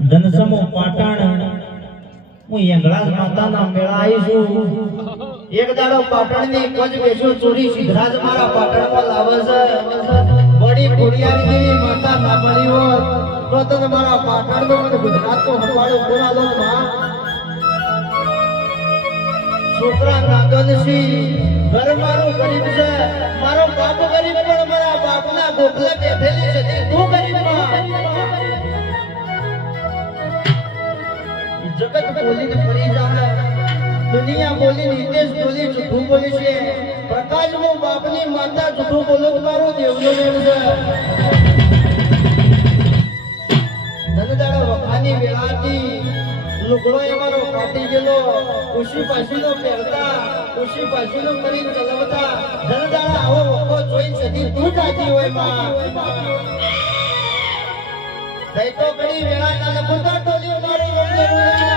ધનસમો પાટણ હું યંગળાજ માતાના મેળા આવી છું એક દાડો પાટણની કોજ બેસો ચોરી સિદ્ધરાજ મારા પાટણમાં લાવે છે બડી ખોડિયારી જેવી માતા ના મળી હોત તો તને મારા પાટણનો મને ગુજરાતનો હવાળો બોલાલો માં છોકરા નાગનસી ઘર મારું ગરીબ છે મારો બાપ ગરીબ પણ મારા બાપના ગોખલે બેઠેલી છે તું ગરીબ માં જગત બોલીને ફરી જાવે દુનિયા બોલી નિતેશ બોલી જૂઠું બોલી છે પ્રકાશ નો બાપની માતા જૂઠું બોલો મારો દેવનો મેળ છે ધનદાડા વખાની વેળાથી લુગડો અમારો કાટી ગયેલો ખુશી પાછીનો પહેરતા ખુશી પાછીનો કરી ચલાવતા ધનદાડા આવો વખો જોઈ સદી તું જાતી હોય માં કઈ તો ઘણી વેળા ના લખુતા ટોલી મારો